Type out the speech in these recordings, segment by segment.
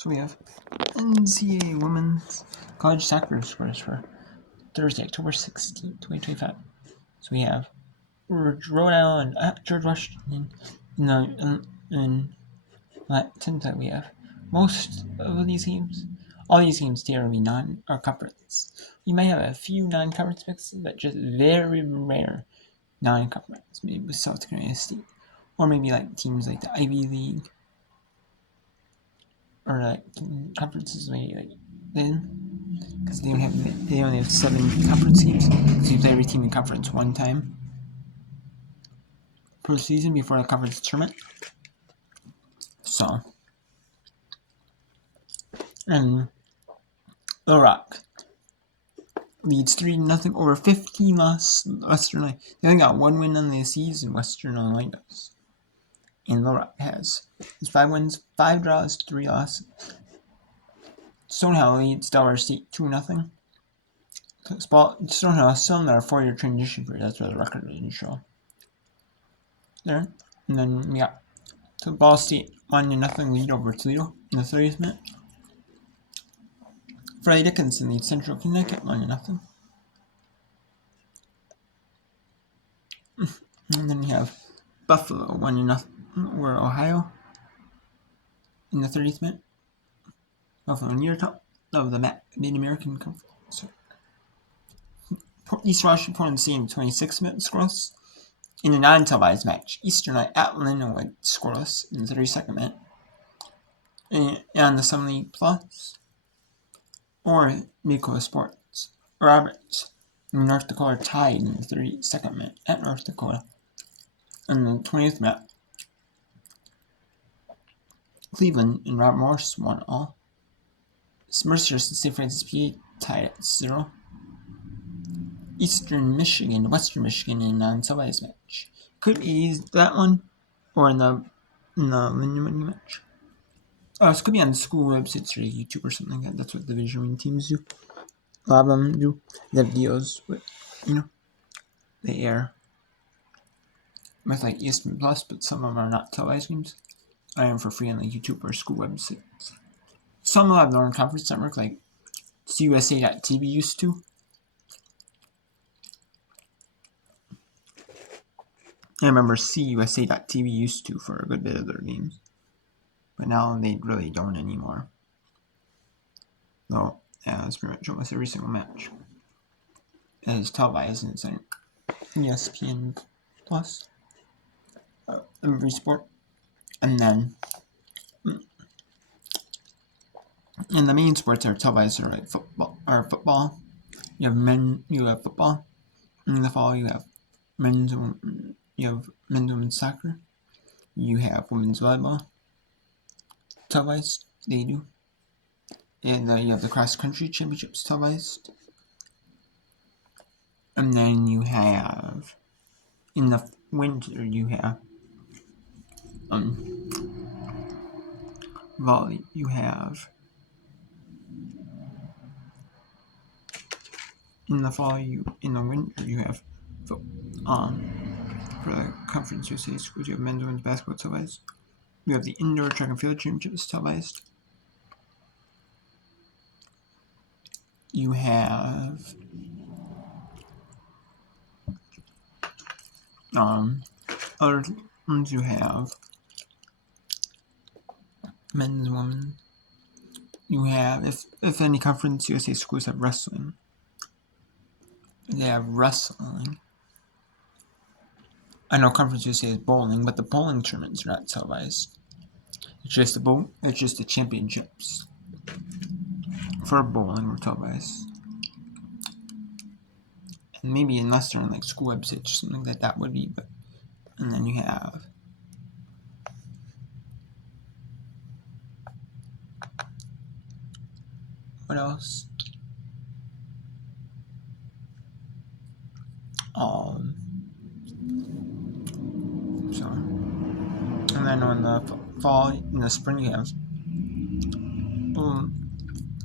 So we have NCAA Women's College Soccer scores for Thursday, October 16, 2025. So we have Rhode Island at George Washington. In 10th, we have most of these games. All these games here will be non-conference. You may have a few non-conference mixes, but just very rare non-conference. Maybe with South Carolina State, or maybe like teams like the Ivy League, or like conferences maybe like then, because they only have 7 conference games. So you play every team in conference one time per season before the conference tournament. So, and Little Rock leads 3-0 over 15 loss Western Illinois. They only got 1 win on the season. Western Illinois does. And Little Rock has 5 wins, 5 draws, 3 losses. Stonehill leads Delaware State 2-0. Stonehill is still in their 4-year transition period. That's where the record doesn't show. There. And then we got Ball State 1-0 lead over Toledo in the 30th minute. Friday Dickinson leads Central Connecticut 1-0. And then you have Buffalo 1-0 over Ohio in the 30th minute. Buffalo near top of the Mid-American Conference. East Washington Portland State in 26 minutes scoreless. In a non-televised match, Eastern at Linwood scoreless in the 32nd minute. And on the Sun League Plus, or Midcoast Sports, Roberts in North Dakota tied in the 32nd minute at North Dakota. In the 20th minute, Cleveland and Robert Morris won all. Mercer and St. Francis PA tied at 0. Eastern Michigan, Western Michigan in a non-televised match. Could be that one, or in the Lincoln match. This could be on the school websites or YouTube or something like that. That's what Division 1 teams do. A lot of them do. They have deals with, they air with like ESPN Plus, but some of them are not televised games. I am for free on the YouTube or school websites. Some will have their own conference network, like CUSA.TV used to. I remember CUSA.TV used to for a good bit of their games. But now they really don't anymore. Though, yeah, it's pretty much almost every single match is televised and it's on ESPN Plus. Every sport. And then, and the main sports are televised are like football. You have football. In the fall, you have men's and women's soccer. You have women's volleyball. Televised, they do. And you have the cross country championships televised. And then you have, in the winter, you have volley. You have in the fall. In the winter, you have for the Conference USA schools, you have men's and women's basketball televised. You have the indoor track and field championships televised. You have other ones. You have men's and women's. You have, if any Conference USA schools have wrestling, they have wrestling. I know Conference USA is bowling, but the bowling tournaments are not televised. It's just the championships for bowling were televised. And maybe unless they're on like school websites or something like that would be, but and then you have what else? And then on the fall, in the spring, you have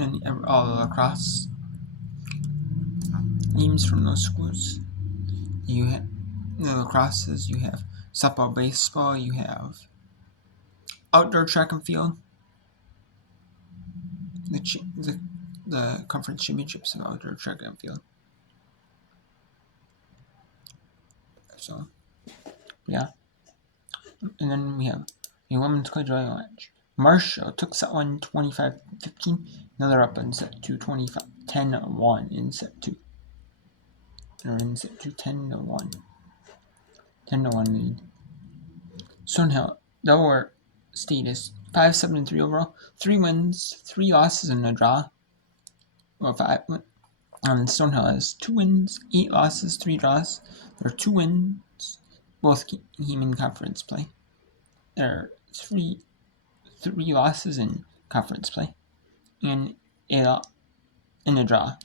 and all the lacrosse teams from those schools. You have the lacrosses, you have softball, baseball, you have outdoor track and field. the conference championships of outdoor track and field. So, yeah. And then we have a women's clay drawing match. Marshall took set 1 25-15. Now they're up in set 2 10-1 in set 2. They're in set 2 10-1. 10-1 lead. Stonehill, Delaware State is 5-7-3 overall. 3 wins, 3 losses, and a draw. Well, 5. Stonehill has 2 wins, 8 losses, 3 draws. There are 2 wins. Both came in conference play. There are 3 losses in conference play. And a draw.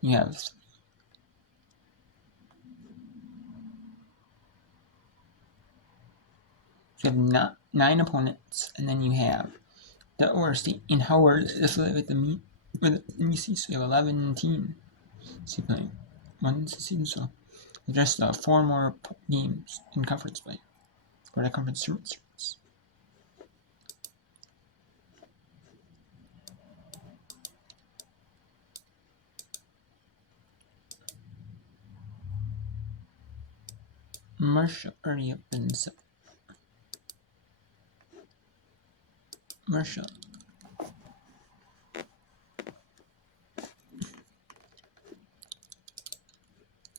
You have not 9 opponents, and then you have Delaware State and Howard with the meet with NBC, so you have 11 teams. So you play one season, so just 4 more games in conference play for the conference tournaments. Marshall already up in Marshall.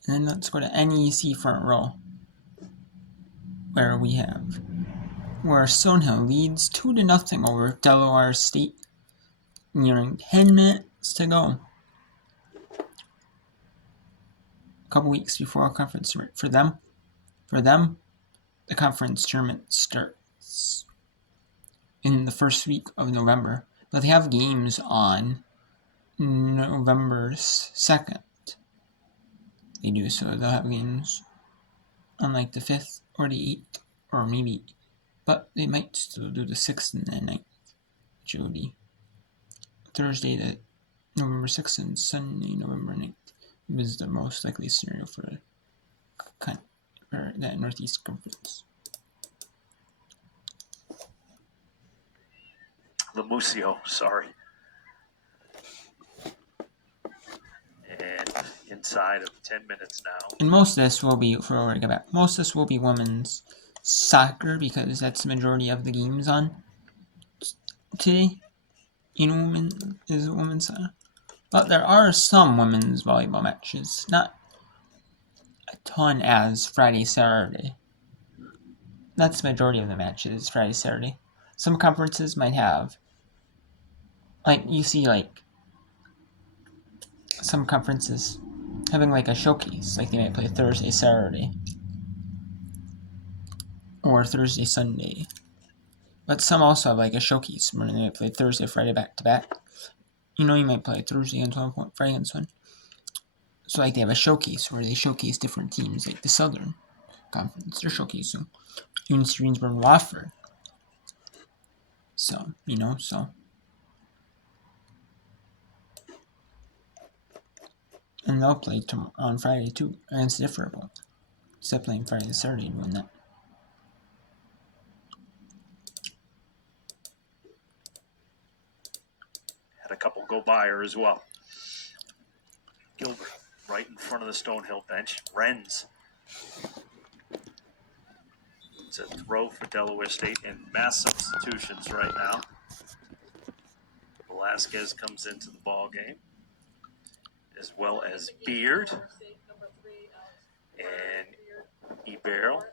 And then let's go to NEC front row, where Stonehill leads 2-0 over Delaware State, nearing 10 minutes to go. A couple weeks before a conference tournament. For them, the conference tournament starts in the first week of November, but they have games on November 2nd. They do, so they'll have games on like the 5th or the 8th, or maybe, but they might still do the 6th and the 9th, which will be Thursday, the November 6th, and Sunday, November 9th. It is the most likely scenario for that Northeast Conference. The Museo, sorry. And inside of 10 minutes now. And most of this will be, women's soccer, because that's the majority of the games on today. Women's soccer. But there are some women's volleyball matches, not a ton as Friday, Saturday. That's the majority of the matches, Friday, Saturday. Some conferences might have, you see, some conferences having a showcase, they might play Thursday, Saturday, or Thursday, Sunday. But some also have a showcase where they might play Thursday, Friday back to back. You might play Thursday and Friday and Sunday. So they have a showcase where they showcase different teams, like the Southern Conference. They're showcasing UNC Greensboro and Wofford. So. And they'll play on Friday too against different opponents. Instead of playing Friday and Saturday, doing that. Had a couple go by her as well. Gilbert right in front of the Stonehill bench. Renz. It's a throw for Delaware State and mass substitutions right now. Velasquez comes into the ball game, as well as Beard and Eberl.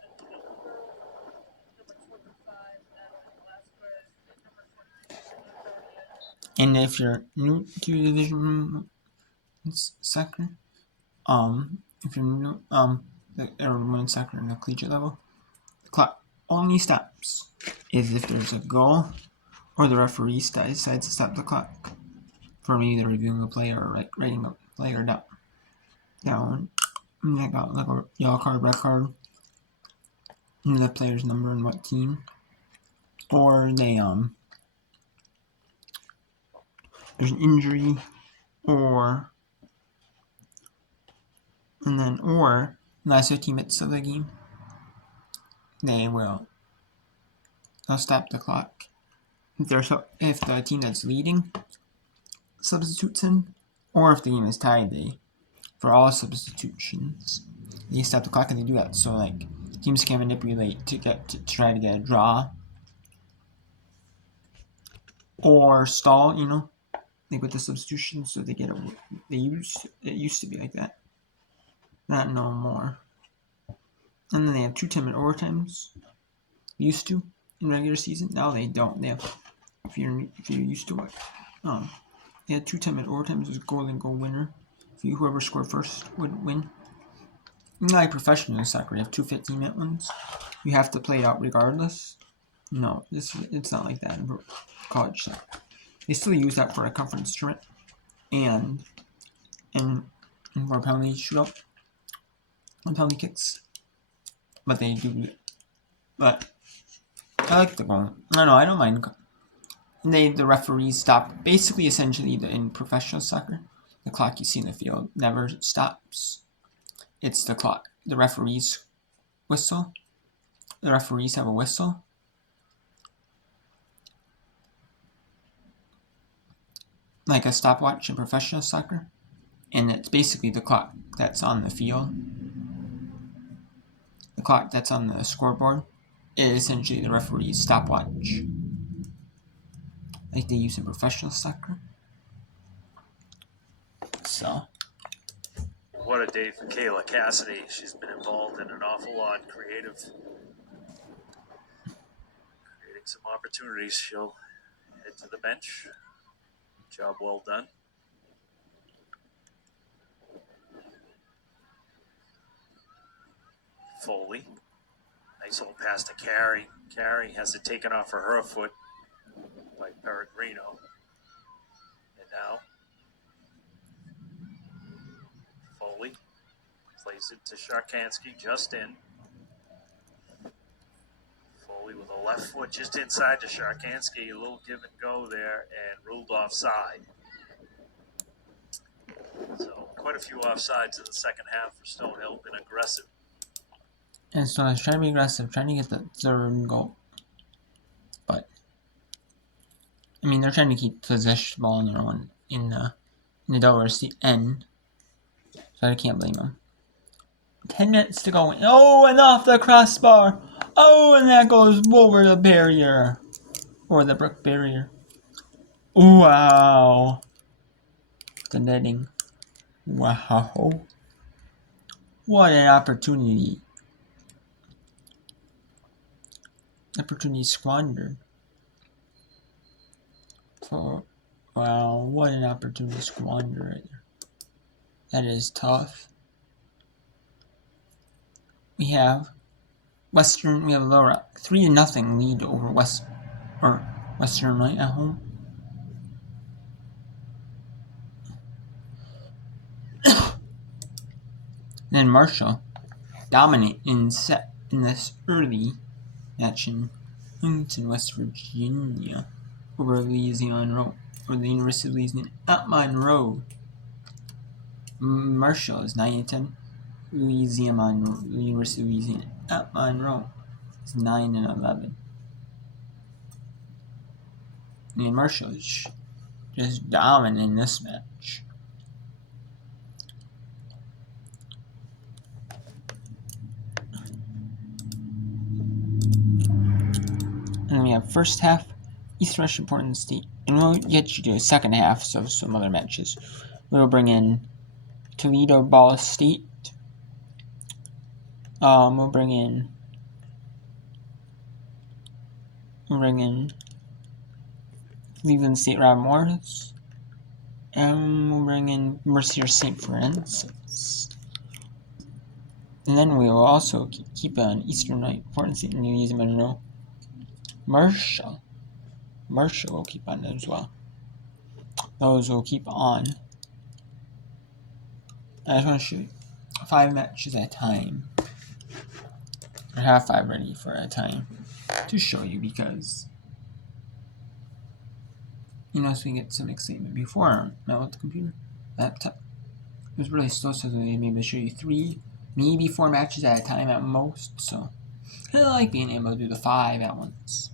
And if you're new to the Division soccer, if you're new, women's soccer in the collegiate level, the clock only stops if there's a goal or the referee decides to stop the clock for maybe they're reviewing a play or writing a player down. Like a yellow card, red card, and the player's number and what team, or they there's an injury, or last 15 minutes of the game, they'll stop the clock if the team that's leading substitutes in, or if the game is tied, for all substitutions, they stop the clock and they do that. So like teams can manipulate to try to get a draw or stall, like with the substitution, so they get it used to be like that. Not no more. And then they have 2-10-minute overtimes. Used to in regular season. Now they don't. They have if you're used to it. They had 2-10-minute overtimes with goal and goal winner. Whoever scored first would win. Not like professional soccer, you have 2 15-minute ones. You have to play it out regardless. No, it's not like that in college soccer. They still use that for a conference tournament and for penalty shootout and penalty kicks. But they do. But I like the goal. I don't mind. The referees stop. Basically, essentially, in professional soccer, the clock you see in the field never stops. It's the clock. The referees whistle. The referees have a whistle. Like a stopwatch in professional soccer. And it's basically the clock that's on the field. The clock that's on the scoreboard is essentially the referee's stopwatch. Like they use in professional soccer. So. What a day for Kayla Cassidy. She's been involved in an awful lot, creating some opportunities. She'll head to the bench. Job well done. Foley. Nice little pass to Carey. Carey has it taken off her foot by Peregrino. And now Foley plays it to Sharkansky, just in. Foley with a left foot just inside to Sharkansky. A little give and go there and ruled offside. So quite a few offsides in the second half for Stonehill. Been aggressive. And so I was trying to be aggressive, trying to get the third goal. But they're trying to keep possession ball in the Delaware end. So I can't blame them. 10 minutes to go. Oh, and off the crossbar. Oh, and that goes over the barrier. Or the brick barrier. Wow. The netting. Wow. What an opportunity. Opportunity squandered. Wow, what an opportunity squandered right there. That is tough. We have Little Rock 3-0 lead over Western Light at home. Then Marshall dominate in this early match in Huntington, West Virginia, over Louisiana or the University of Louisiana at Monroe. Marshall is 9-10. University of Louisiana at Monroe is 9-11. And Marshall is just dominant in this match. And then we have first half, East Rush and Portland State. And we'll get you to the second half, so some other matches. We'll bring in Toledo Ball State. We'll bring in Cleveland State Rob Morris. And we'll bring in Mercier St. Francis. And then we will also keep on Eastern Night, Portland State and Louisiana Monroe. Marshall will keep on as well. Those will keep on. I just want to shoot 5 matches at a time. Or have 5 ready for a time to show you because so we get some excitement before now with the computer laptop. It was really slow, so they maybe show you 3, maybe 4 matches at a time at most. So I like being able to do the 5 at once.